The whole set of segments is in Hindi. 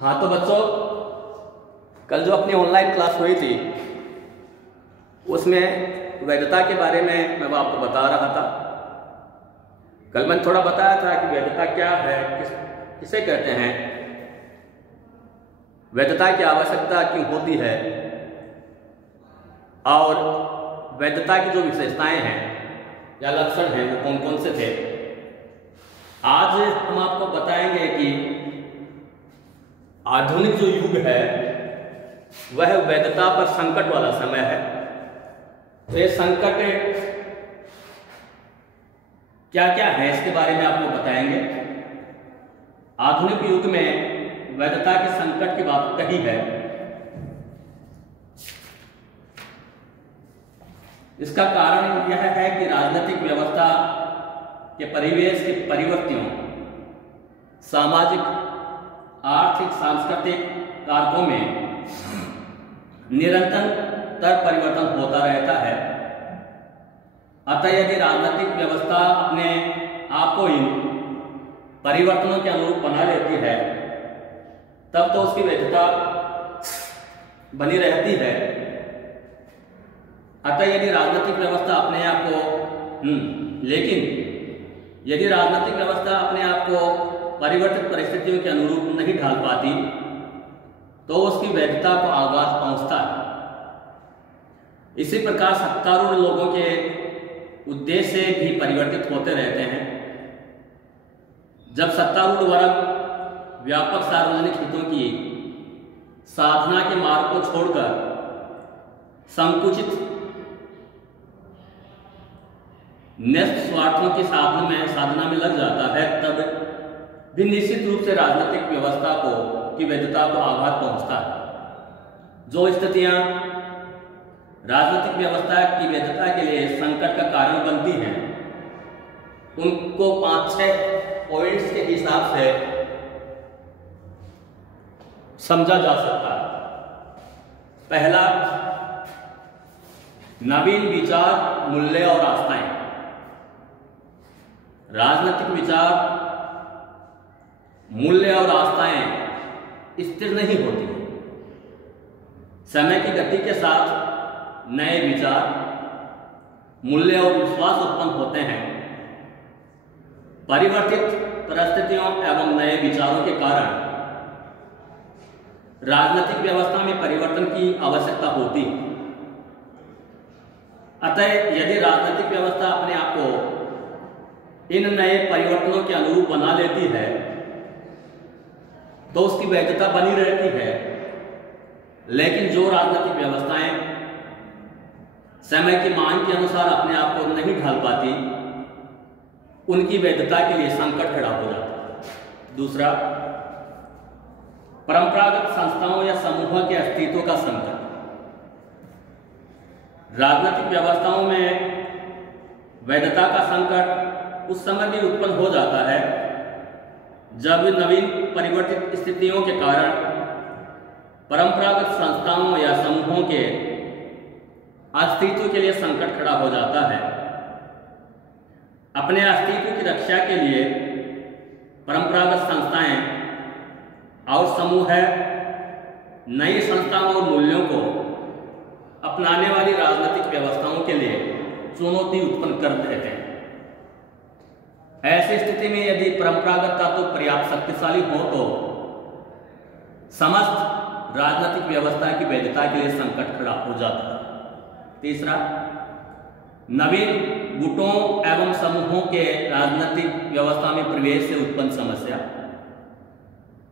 हाँ तो बच्चों, कल जो अपनी ऑनलाइन क्लास हुई थी उसमें वैधता के बारे में मैं आपको बता रहा था। कल मैंने थोड़ा बताया था कि वैधता क्या है, किसे कहते हैं, वैधता की आवश्यकता क्यों होती है और वैधता की जो विशेषताएं हैं या लक्षण हैं वो कौन कौन से थे। आज हम आपको बताएंगे कि आधुनिक जो युग है वह वैधता पर संकट वाला समय है। तो ये संकट क्या क्या है इसके बारे में आपको बताएंगे। आधुनिक युग में वैधता के संकट की बात कही है। इसका कारण यह है कि राजनीतिक व्यवस्था के परिवेश के परिवर्तनों, सामाजिक, आर्थिक, सांस्कृतिक कारकों में निरंतर परिवर्तन होता रहता है। अतः यदि राजनीतिक व्यवस्था अपने आप को इन परिवर्तनों के अनुरूप बना लेती है तब तो उसकी वैधता बनी रहती है। अतः यदि राजनीतिक व्यवस्था अपने आप को लेकिन यदि राजनीतिक व्यवस्था अपने आप को परिवर्तित परिस्थितियों के अनुरूप नहीं ढाल पाती तो उसकी वैधता को आघात पहुंचता है। इसी प्रकार सत्तारूढ़ लोगों के उद्देश्य भी परिवर्तित होते रहते हैं। जब सत्तारूढ़ वर्ग व्यापक सार्वजनिक हितों की साधना के मार्ग को छोड़कर संकुचित न्यस्त स्वार्थों की साधना में लग जाता है तब भी निश्चित रूप से राजनीतिक व्यवस्था की वैधता को आघात पहुंचता है। जो स्थितियां राजनीतिक व्यवस्था की वैधता के लिए संकट का कारण बनती हैं उनको 5-6 पॉइंट्स के हिसाब से समझा जा सकता है। पहला, नवीन विचार, मूल्य और आस्थाएं। राजनीतिक विचार, मूल्य और आस्थाएं स्थिर नहीं होती। समय की गति के साथ नए विचार, मूल्य और विश्वास उत्पन्न होते हैं। परिवर्तित परिस्थितियों एवं नए विचारों के कारण राजनीतिक व्यवस्था में परिवर्तन की आवश्यकता होती है। अतः यदि राजनीतिक व्यवस्था अपने आप को इन नए परिवर्तनों के अनुरूप बना लेती है तो उसकी वैधता बनी रहती है। लेकिन जो राजनीतिक व्यवस्थाएं समय की मांग के अनुसार अपने आप को नहीं ढाल पाती उनकी वैधता के लिए संकट खड़ा हो जाता है। दूसरा, परंपरागत संस्थाओं या समूहों के अस्तित्व का संकट। राजनीतिक व्यवस्थाओं में वैधता का संकट उस समय भी उत्पन्न हो जाता है जब नवीन परिवर्तित स्थितियों के कारण परंपरागत संस्थाओं या समूहों के अस्तित्व के लिए संकट खड़ा हो जाता है। अपने अस्तित्व की रक्षा के लिए परंपरागत संस्थाएं और समूह नई संस्थाओं और मूल्यों को अपनाने वाली राजनीतिक व्यवस्थाओं के लिए चुनौती उत्पन्न कर देते हैं। ऐसी स्थिति में यदि परंपरागत तत्व पर्याप्त शक्तिशाली हो तो समस्त राजनीतिक व्यवस्था की वैधता के लिए संकट खड़ा हो जाता है। तीसरा, नवीन गुटों एवं समूहों के राजनीतिक व्यवस्था में प्रवेश से उत्पन्न समस्या।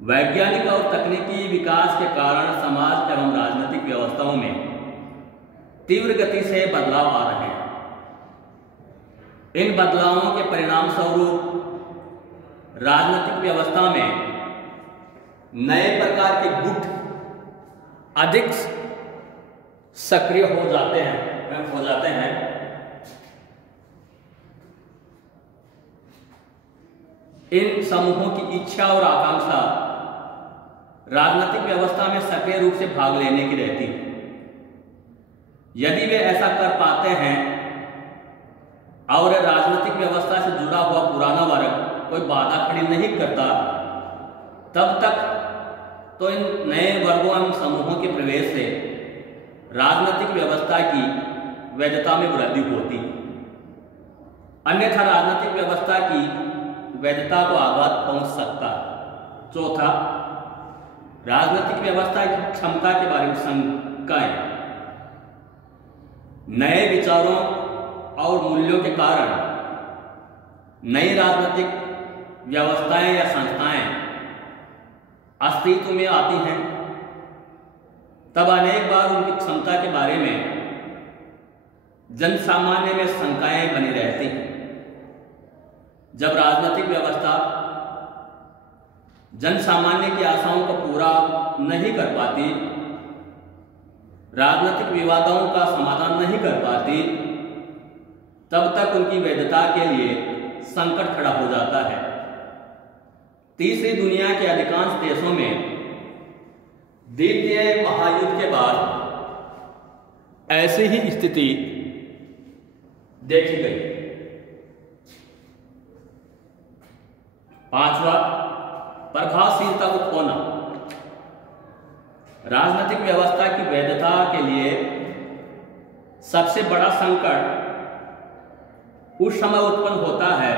वैज्ञानिक और तकनीकी विकास के कारण समाज एवं राजनीतिक व्यवस्थाओं में तीव्र गति से बदलाव आ रहे हैं। इन बदलावों के परिणाम स्वरूप राजनीतिक व्यवस्था में नए प्रकार के गुट अधिक सक्रिय हो जाते हैं। इन समूहों की इच्छा और आकांक्षा राजनीतिक व्यवस्था में सक्रिय रूप से भाग लेने की रहती है। यदि वे ऐसा कर पाते हैं और राजनीतिक व्यवस्था से जुड़ा हुआ पुराना वर्ग कोई बाधा खड़ी नहीं करता तब तक तो इन नए वर्गों एवं समूहों के प्रवेश से राजनीतिक व्यवस्था की वैधता में वृद्धि होती है, अन्यथा राजनीतिक व्यवस्था की वैधता को आघात पहुंच सकता है। चौथा, राजनीतिक व्यवस्था की क्षमता के बारे में शंकाएं। नए विचारों और मूल्यों के कारण नई राजनीतिक व्यवस्थाएं या संस्थाएं अस्तित्व में आती हैं, तब अनेक बार उनकी क्षमता के बारे में जन सामान्य में शंकाएं बनी रहती हैं। जब राजनीतिक व्यवस्था जन सामान्य की आशाओं को पूरा नहीं कर पाती, राजनीतिक विवादों का समाधान नहीं कर पाती, तब तक उनकी वैधता के लिए संकट खड़ा हो जाता है। तीसरी, दुनिया के अधिकांश देशों में द्वितीय महायुद्ध के बाद ऐसी ही स्थिति देखी गई। पांचवा, प्रभावशीलता को खोना। राजनीतिक व्यवस्था की वैधता के लिए सबसे बड़ा संकट उस समय उत्पन्न होता है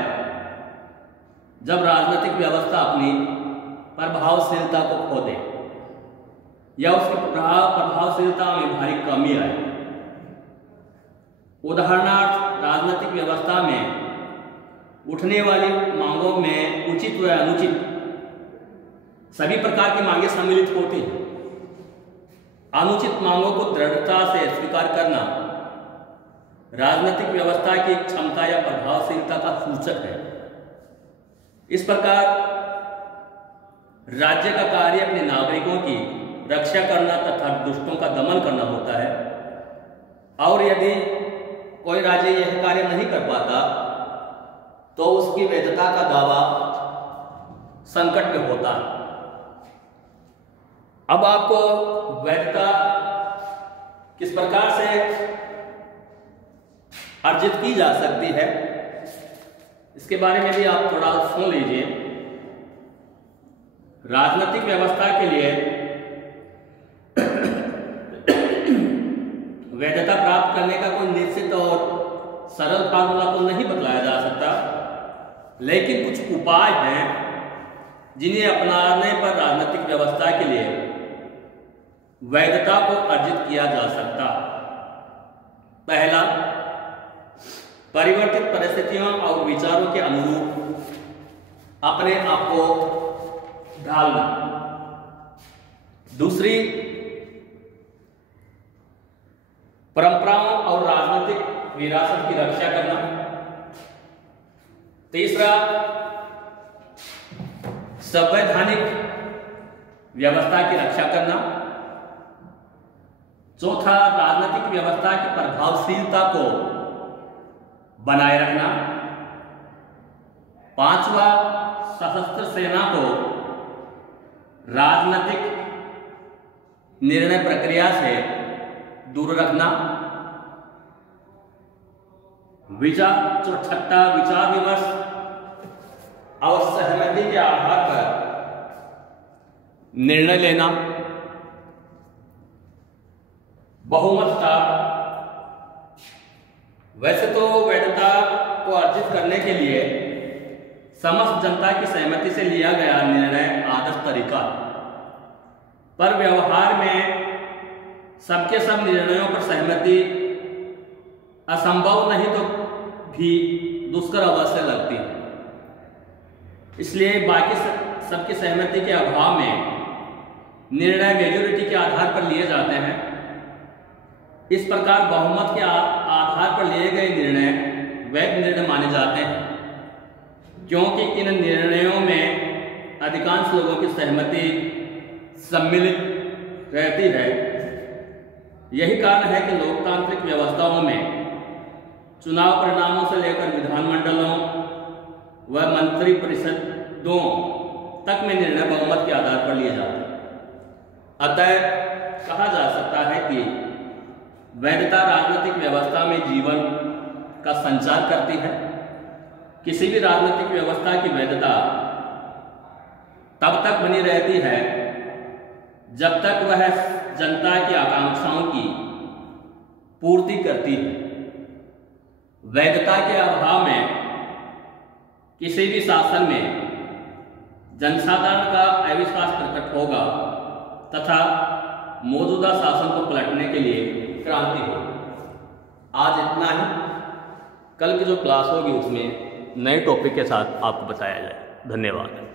जब राजनीतिक व्यवस्था अपनी प्रभावशीलता को खो दे या उसकी प्रभावशीलता में भारी कमी आए। उदाहरणार्थ, राजनीतिक व्यवस्था में उठने वाली मांगों में उचित व अनुचित सभी प्रकार की मांगें सम्मिलित होती हैं। अनुचित मांगों को दृढ़ता से स्वीकार करना राजनीतिक व्यवस्था की क्षमता या प्रभावशीलता का सूचक है। इस प्रकार राज्य का कार्य अपने नागरिकों की रक्षा करना तथा दुष्टों का दमन करना होता है, और यदि कोई राज्य यह कार्य नहीं कर पाता तो उसकी वैधता का दावा संकट में होता है। अब आपको वैधता किस प्रकार से अर्जित की जा सकती है, इसके बारे में भी आप थोड़ा सुन लीजिए। राजनीतिक व्यवस्था के लिए वैधता प्राप्त करने का कोई निश्चित और सरल फार्मूला तो नहीं बतलाया जा सकता, लेकिन कुछ उपाय हैं जिन्हें अपनाने पर राजनीतिक व्यवस्था के लिए वैधता को अर्जित किया जा सकता। पहला, परिवर्तित परिस्थितियों और विचारों के अनुरूप अपने आप को ढालना। दूसरी, परंपराओं और राजनीतिक विरासत की रक्षा करना। तीसरा, संवैधानिक व्यवस्था की रक्षा करना। चौथा, राजनीतिक व्यवस्था की प्रभावशीलता को बनाए रखना। पांचवा, सशस्त्र सेना को राजनीतिक निर्णय प्रक्रिया से दूर रखना। छठा, विचार विमर्श और सहमति के आधार पर निर्णय लेना। बहुमत का, वैसे तो वैधता को अर्जित करने के लिए समस्त जनता की सहमति से लिया गया निर्णय आदर्श तरीका, पर व्यवहार में सबके सब निर्णयों पर सहमति असंभव नहीं तो भी दुष्कर अवश्य लगती है। इसलिए बाकी सबकी सहमति के अभाव में निर्णय मेजॉरिटी के आधार पर लिए जाते हैं। इस प्रकार बहुमत के आधार पर लिए गए निर्णय वैध निर्णय माने जाते हैं, क्योंकि इन निर्णयों में अधिकांश लोगों की सहमति सम्मिलित रहती है। यही कारण है कि लोकतांत्रिक व्यवस्थाओं में चुनाव परिणामों से लेकर विधानमंडलों व मंत्री परिषदों तक में निर्णय बहुमत के आधार पर लिए जाते हैं। अतः कहा जा सकता है कि वैधता राजनीतिक व्यवस्था में जीवन का संचार करती है। किसी भी राजनीतिक व्यवस्था की वैधता तब तक बनी रहती है जब तक वह जनता की आकांक्षाओं की पूर्ति करती है। वैधता के अभाव में किसी भी शासन में जनसाधारण का अविश्वास प्रकट होगा तथा मौजूदा शासन को पलटने के लिए क्रांति होगी। आज इतना ही। कल की जो क्लास होगी उसमें नए टॉपिक के साथ आपको बताया जाए। धन्यवाद।